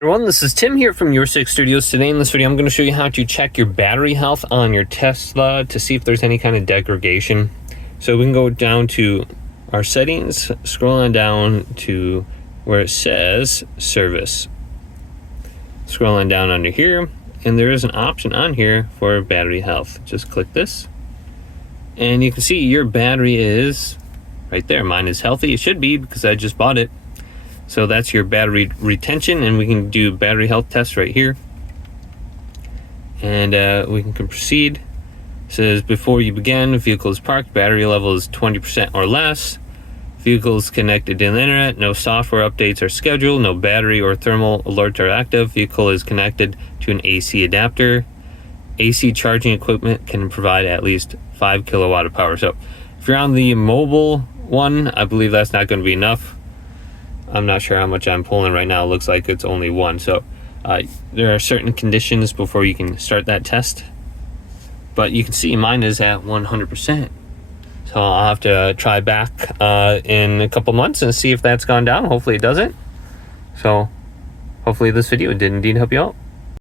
Everyone, this is Tim here from Your Six Studios. Today in this video, I'm going to show you how to check your battery health on your Tesla to see if there's any kind of degradation. So we can go down to our settings, scroll on down to where it says service. Scroll on down under here, and there is an option on here for battery health. Just click this, and you can see your battery is right there. Mine is healthy. It should be because I just bought it. So that's your battery retention, and we can do battery health tests right here. And we can proceed. It says before you begin, vehicle is parked, battery level is 20% or less. Vehicle is connected to the internet, no software updates are scheduled, no battery or thermal alerts are active. Vehicle is connected to an AC adapter. AC charging equipment can provide at least 5 kilowatt of power. So if you're on the mobile one, I believe that's not going to be enough. I'm not sure how much I'm pulling right now. It looks like it's only one. So there are certain conditions before you can start that test. But you can see mine is at 100%. So I'll have to try back in a couple months and see if that's gone down. Hopefully it doesn't. So hopefully this video did indeed help you out.